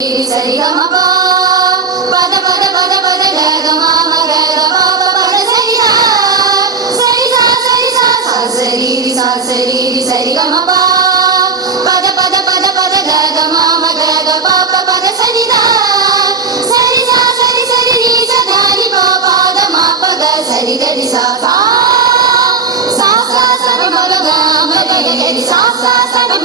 ఇది సరిగమప పద పద పద పద గగమామ గగ పాప పద సరిదా సరిసా సరిసా సరిది సరిది సరిగమప పద పద పద పద గగమామ గగ పాప పద సరిదా సరిసా సరి సరి సదాని పాపాద మాపగ సరిగది సాప sa sa sa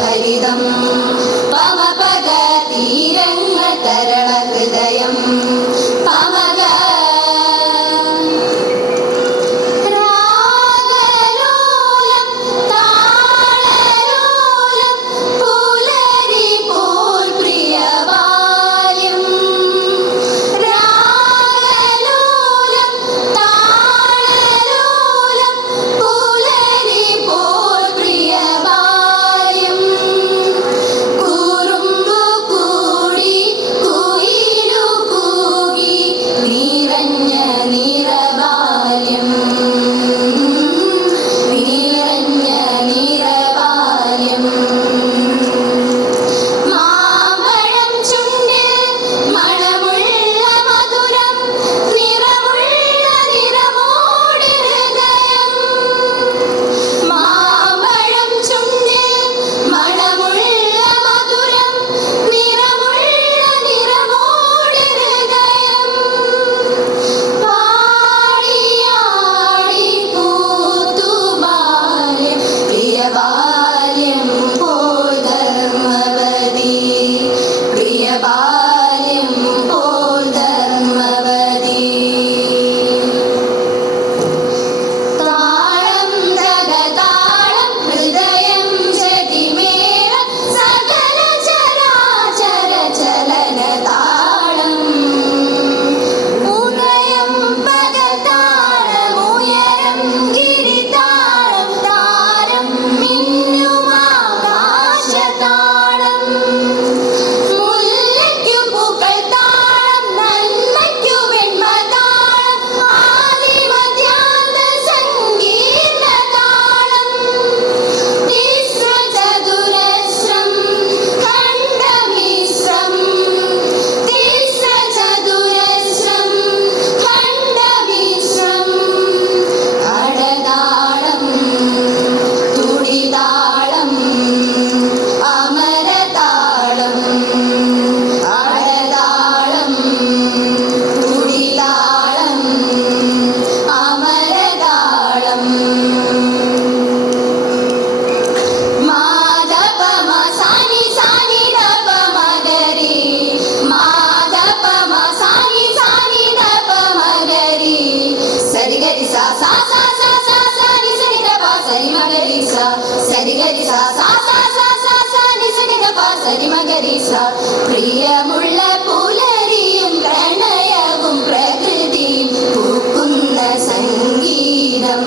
भरिदम् पम पदतीरङ्ग గరి సా సా సా సా సా సా ని సని ద పా సని మ గరి సా సరి గరి సా సా సా సా సా సా ని సని ద పా సని మ గరి సా പ്രിയമുള്ള പുലരിയും പ്രണയവും പ്രകൃതിയും പൂക്കുന്ന സംഗീതം